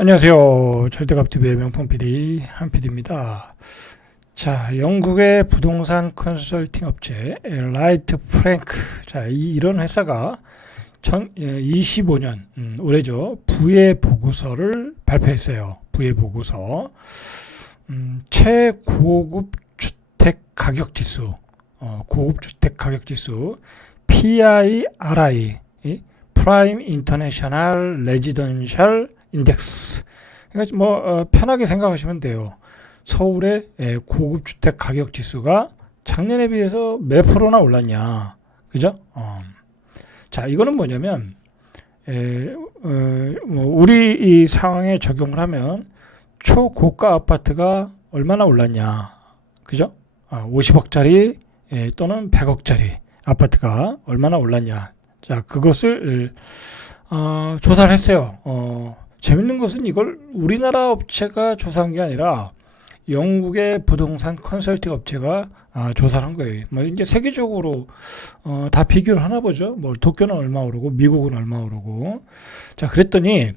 안녕하세요. 절대값TV의 명품 PD 한PD입니다. 자, 영국의 부동산 컨설팅 업체 라이트 프랭크. 자, 이런 회사가 2025년 올해죠. 부의 보고서를 발표했어요. 부의 보고서. 최고급 주택 가격 지수, 고급 주택 가격 지수 PIRI, 프라임 인터내셔널 레지던셜 인덱스. 그러니까 편하게 생각하시면 돼요. 서울의 고급 주택 가격 지수가 작년에 비해서 몇 프로나 올랐냐, 그죠? 자, 이거는 뭐냐면 우리 이 상황에 적용을 하면 초고가 아파트가 얼마나 올랐냐, 그죠? 50억짜리 또는 100억짜리 아파트가 얼마나 올랐냐. 자, 그것을 조사를 했어요. 재밌는 것은 이걸 우리나라 업체가 조사한 게 아니라 영국의 부동산 컨설팅 업체가 조사를 한 거예요. 이제 세계적으로 다 비교를 하나 보죠. 도쿄는 얼마 오르고 미국은 얼마 오르고. 자, 그랬더니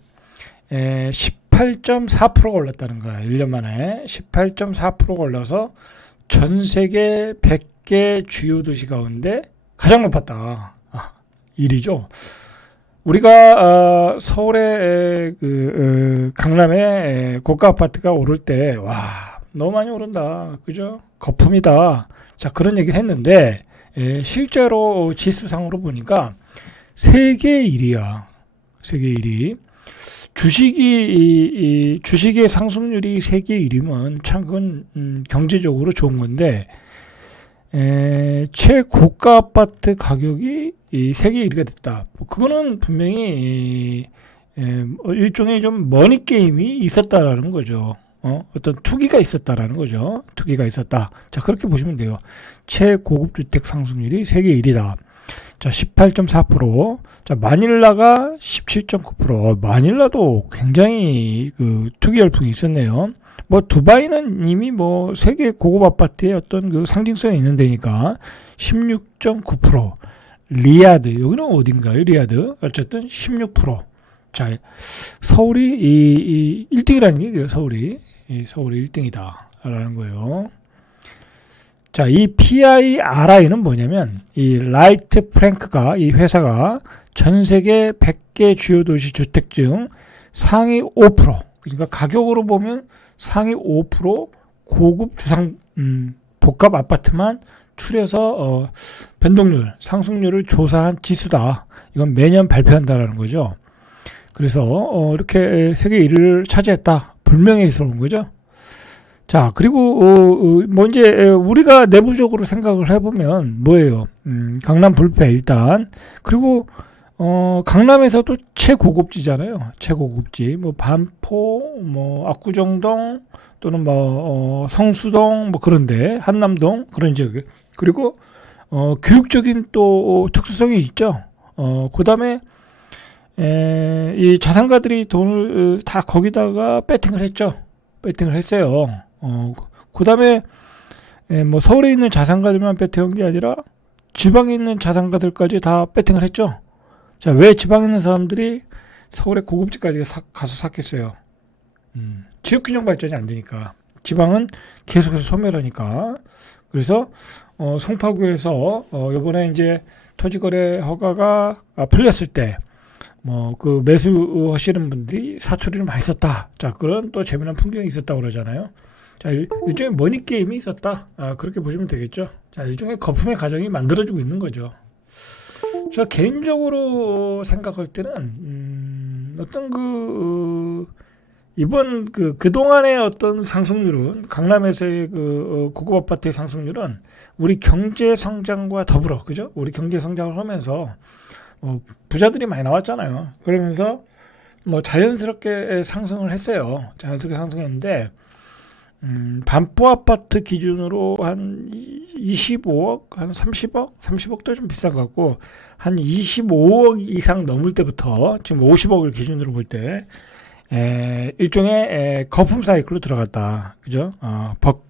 18.4%가 올랐다는 거야. 1년 만에 18.4%가 올라서 전 세계 100개 주요 도시 가운데 가장 높았다. 1위죠. 우리가 서울의 강남에 고가 아파트가 오를 때 와, 너무 많이 오른다, 그죠? 거품이다. 자, 그런 얘기를 했는데 실제로 지수상으로 보니까 세계 1위야. 세계 1위. 주식의 상승률이 세계 1위면 참 그건 경제적으로 좋은 건데 최고가 아파트 가격이 세계 1위가 됐다. 그거는 분명히 일종의 좀 머니 게임이 있었다라는 거죠. 어떤 투기가 있었다라는 거죠. 투기가 있었다. 자, 그렇게 보시면 돼요. 최고급 주택 상승률이 세계 1위다. 자, 18.4%. 자, 마닐라가 17.9%. 마닐라도 굉장히 투기 열풍이 있었네요. 두바이는 이미 세계 고급 아파트의 어떤 상징성이 있는 데니까 16.9%. 리야드, 여기는 어딘가요? 리야드. 어쨌든 16%. 자, 서울이 이 1등이라는 얘기예요. 서울이 1등이다. 라는 거예요. 자, 이 PIRI는 뭐냐면, 이 라이트 프랭크가, 이 회사가 전 세계 100개 주요 도시 주택 중 상위 5%, 그러니까 가격으로 보면 상위 5% 고급 복합 아파트만 추려서 변동률, 상승률을 조사한 지수다. 이건 매년 발표한다라는 거죠. 그래서 이렇게 세계 1위를 차지했다. 불명예스러운 거죠. 자, 그리고 이제 우리가 내부적으로 생각을 해보면 뭐예요? 강남 불패 일단. 그리고 강남에서도 최고급지잖아요. 최고급지. 반포, 압구정동 또는 성수동 그런데 한남동 그런 지역. 그리고 교육적인 또 특수성이 있죠. 그다음에 이 자산가들이 돈을 다 거기다가 배팅을 했죠. 배팅을 했어요. 그다음에 서울에 있는 자산가들만 배팅한 게 아니라 지방에 있는 자산가들까지 다 배팅을 했죠. 자, 왜 지방에 있는 사람들이 서울의 고급지까지 가서 샀겠어요? 지역균형 발전이 안 되니까. 지방은 계속해서 소멸하니까. 그래서 송파구에서 이번에 이제 토지거래 허가가 풀렸을 때 매수하시는 분들이 사투리를 많이 썼다. 자, 그런 또 재미난 풍경이 있었다고 그러잖아요. 자, 일종의 머니 게임이 있었다. 그렇게 보시면 되겠죠. 자, 일종의 거품의 과정이 만들어지고 있는 거죠. 저 개인적으로 생각할 때는 어떤 이번 그동안의 어떤 상승률은 강남에서의 고급 아파트의 상승률은 우리 경제 성장과 더불어, 그죠? 우리 경제 성장을 하면서 부자들이 많이 나왔잖아요. 그러면서 자연스럽게 상승을 했어요. 자연스럽게 상승했는데 반포 아파트 기준으로 한 25억, 한 30억도 좀 비싼 것 같고 한 25억 이상 넘을 때부터 지금 50억을 기준으로 볼 때 일종의 거품 사이클로 들어갔다. 그죠?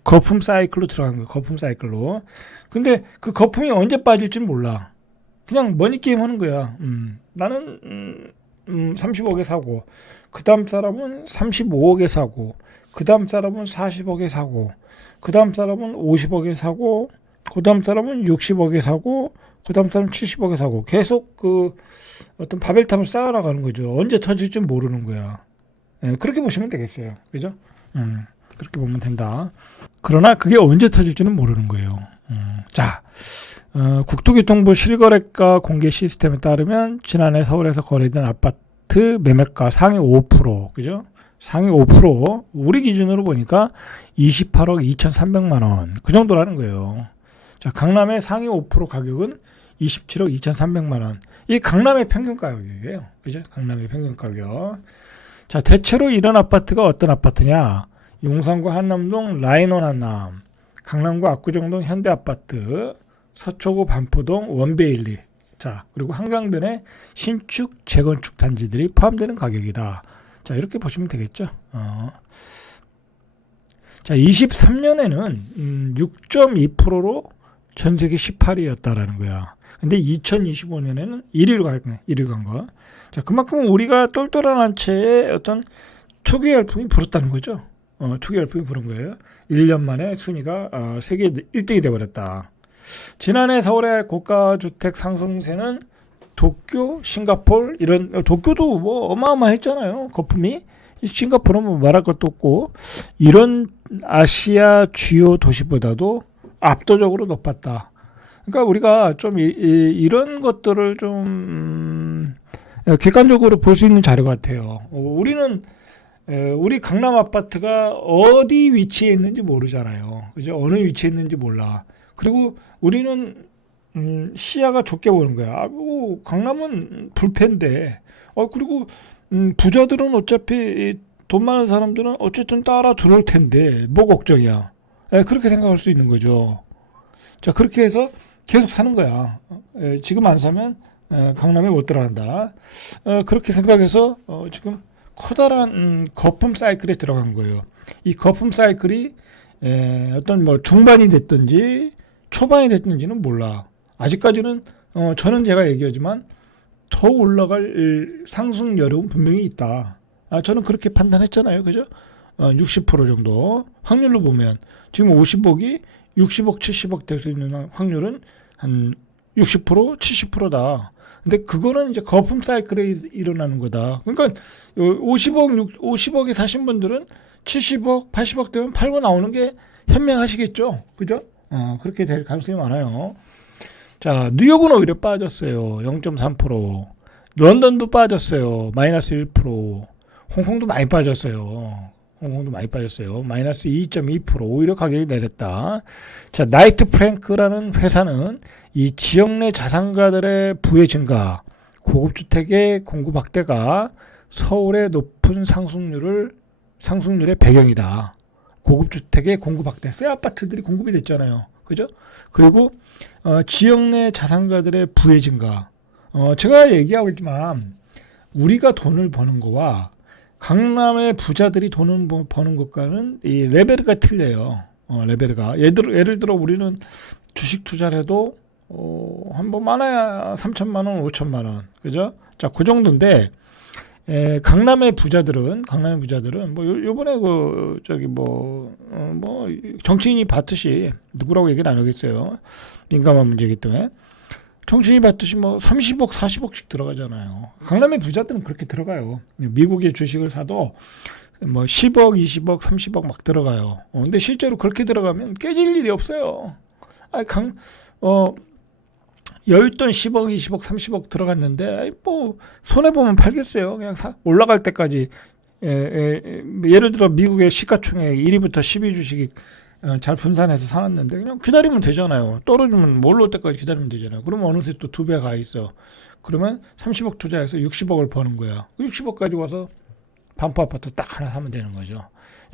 거품 사이클로 들어간 거예요. 거품 사이클로. 근데 그 거품이 언제 빠질지 몰라. 그냥 머니 게임 하는 거야. 나는 30억에 사고, 그 다음 사람은 35억에 사고, 그 다음 사람은 40억에 사고, 그 다음 사람은 50억에 사고, 그 다음 사람은 60억에 사고, 그 다음 사람은 70억에 사고, 계속 그 어떤 바벨탑을 쌓아나가는 거죠. 언제 터질지 모르는 거야. 예, 그렇게 보시면 되겠어요. 그죠? 그렇게 보면 된다. 그러나 그게 언제 터질지는 모르는 거예요. 자, 국토교통부 실거래가 공개 시스템에 따르면 지난해 서울에서 거래된 아파트 매매가 상위 5%, 그죠? 상위 5%, 우리 기준으로 보니까 28억 2,300만 원, 그 정도라는 거예요. 자, 강남의 상위 5% 가격은 27억 2,300만 원. 이 강남의 평균 가격이에요. 그죠? 강남의 평균 가격. 자, 대체로 이런 아파트가 어떤 아파트냐? 용산구 한남동 라인원 한남, 강남구 압구정동 현대아파트, 서초구 반포동 원베일리, 자, 그리고 한강변의 신축 재건축 단지들이 포함되는 가격이다. 자, 이렇게 보시면 되겠죠. 자, 23년에는 6.2%로 전 세계 18위였다라는 거야. 근데 2025년에는 1위로 간 거. 자, 그만큼 우리가 똘똘한 한 채의 어떤 투기 열풍이 불었다는 거죠. 투기 열풍이 부른 거예요. 1년 만에 순위가 세계 1등이 돼버렸다. 지난해 서울의 고가주택 상승세는 도쿄, 싱가포르 이런, 도쿄도 뭐 어마어마했잖아요. 거품이. 싱가포르는 뭐 말할 것도 없고, 이런 아시아 주요 도시보다도 압도적으로 높았다. 그러니까 우리가 좀 이런 것들을 좀 객관적으로 볼 수 있는 자료 같아요. 우리 강남 아파트가 어디 위치에 있는지 모르잖아요. 그죠? 어느 위치에 있는지 몰라. 그리고 우리는 시야가 좁게 보는 거야. 강남은 불패인데. 그리고 부자들은 어차피 돈 많은 사람들은 어쨌든 따라 들어올 텐데 뭐 걱정이야. 그렇게 생각할 수 있는 거죠. 자, 그렇게 해서 계속 사는 거야. 지금 안 사면 강남에 못 들어간다. 그렇게 생각해서 지금 커다란 거품 사이클에 들어간 거예요. 이 거품 사이클이 어떤 뭐 중반이 됐든지 초반이 됐든지는 몰라. 아직까지는 저는 제가 얘기하지만 더 올라갈 상승 여력은 분명히 있다. 저는 그렇게 판단했잖아요. 그죠? 60% 정도 확률로 보면 지금 50억이 60억, 70억 될 수 있는 확률은 한 60%, 70%다. 근데 그거는 이제 거품 사이클에 일어나는 거다. 그러니까 50억에 사신 분들은 70억, 80억 되면 팔고 나오는 게 현명하시겠죠. 그죠? 그렇게 될 가능성이 많아요. 자, 뉴욕은 오히려 빠졌어요. 0.3%. 런던도 빠졌어요. 마이너스 1%. 홍콩도 많이 빠졌어요. 마이너스 2.2%. 오히려 가격이 내렸다. 자, 나이트 프랭크라는 회사는 이 지역 내 자산가들의 부의 증가, 고급주택의 공급 확대가 서울의 높은 상승률의 배경이다. 고급주택의 공급 확대. 새 아파트들이 공급이 됐잖아요. 그죠? 그리고 지역 내 자산가들의 부의 증가. 제가 얘기하고 있지만 우리가 돈을 버는 거와 강남의 부자들이 돈을 버는 것과는 이 레벨가 틀려요. 레벨가. 예를 들어 우리는 주식 투자를 해도 한번 많아야 3천만 원, 5천만 원. 그죠? 자, 그 정도인데 강남의 부자들은 뭐 요번에 뭐 정치인이 받듯이 누구라고 얘기는 안 하겠어요. 민감한 문제이기 때문에 정치인이 받듯이 뭐 30억, 40억씩 들어가잖아요. 강남의 부자들은 그렇게 들어가요. 미국의 주식을 사도 뭐 10억, 20억, 30억 막 들어가요. 근데 실제로 그렇게 들어가면 깨질 일이 없어요. 여윳돈 10억, 20억, 30억 들어갔는데 뭐 손해보면 팔겠어요. 그냥 올라갈 때까지. 예를 들어 미국의 시가총액 1위부터 10위 주식이 잘 분산해서 사놨는데 그냥 기다리면 되잖아요. 떨어지면 뭐 올라올 때까지 기다리면 되잖아요. 그러면 어느새 또 2배 가 있어. 그러면 30억 투자해서 60억을 버는 거야. 60억 가지고 와서 반포 아파트 딱 하나 사면 되는 거죠.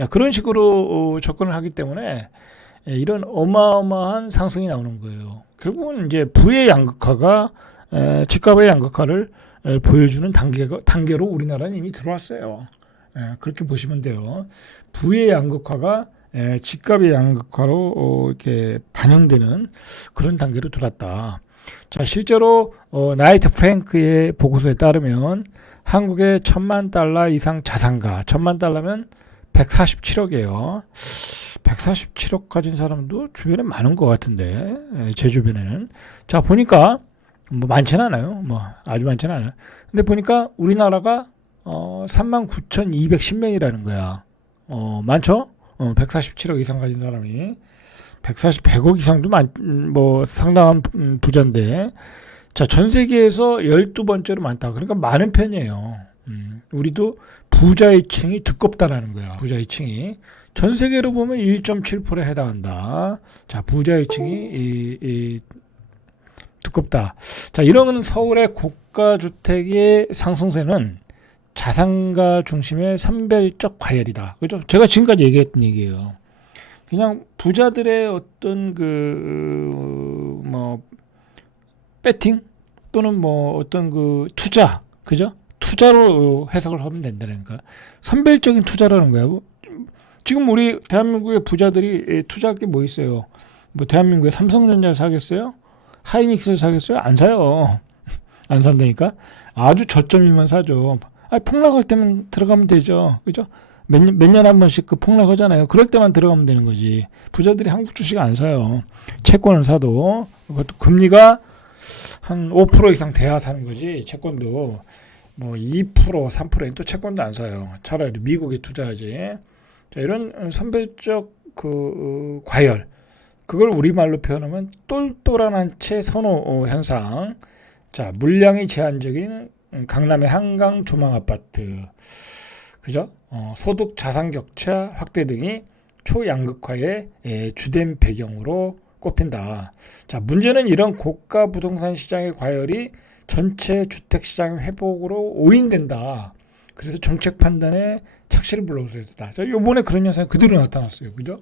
그런 식으로 접근을 하기 때문에 이런 어마어마한 상승이 나오는 거예요. 결국은 이제 부의 양극화가 집값의 양극화를 보여주는 단계로 우리나라는 이미 들어왔어요. 그렇게 보시면 돼요. 부의 양극화가 집값의 양극화로 이렇게 반영되는 그런 단계로 들어왔다. 자, 실제로 나이트 프랭크의 보고서에 따르면 한국의 1,000만 달러 이상 자산가, 1,000만 달러면 147억이에요. 147억 가진 사람도 주변에 많은 것 같은데, 제 주변에는. 자, 보니까, 뭐 많지는 않아요. 뭐 아주 많지는 않아요. 근데 보니까 우리나라가 39,210명이라는 거야. 많죠? 147억 이상 가진 사람이. 100억 이상도 뭐 상당한 부자인데, 자, 전 세계에서 12번째로 많다. 그러니까 많은 편이에요. 우리도 부자의 층이 두껍다라는 거야. 부자의 층이. 전 세계로 보면 1.7%에 해당한다. 자, 부자의 층이 두껍다. 자, 이런 서울의 고가주택의 상승세는 자산가 중심의 선별적 과열이다. 그죠? 제가 지금까지 얘기했던 얘기예요. 그냥 부자들의 어떤 배팅 또는 뭐 어떤 투자, 그죠? 투자로 해석을 하면 된다니까. 선별적인 투자라는 거예요. 지금 우리 대한민국의 부자들이 투자할 게 뭐 있어요? 뭐 대한민국의 삼성전자 사겠어요? 하이닉스를 사겠어요? 안 사요. 안 산다니까. 아주 저점이면 사죠. 폭락할 때만 들어가면 되죠. 그죠? 몇 년 한 번씩 폭락하잖아요. 그럴 때만 들어가면 되는 거지. 부자들이 한국 주식 안 사요. 채권을 사도. 그것도 금리가 한 5% 이상 돼야 사는 거지. 채권도 뭐 2%, 3%엔 또 채권도 안 사요. 차라리 미국에 투자하지. 자, 이런 선별적 과열. 그걸 우리말로 표현하면 똘똘한 한 채 선호 현상. 자, 물량이 제한적인 강남의 한강 조망 아파트. 그죠? 소득 자산 격차 확대 등이 초양극화의 주된 배경으로 꼽힌다. 자, 문제는 이런 고가 부동산 시장의 과열이 전체 주택 시장 회복으로 오인된다. 그래서 정책 판단에 착시를 불러올 수 있다. 자, 요번에 그런 현상이 그대로 나타났어요. 그죠?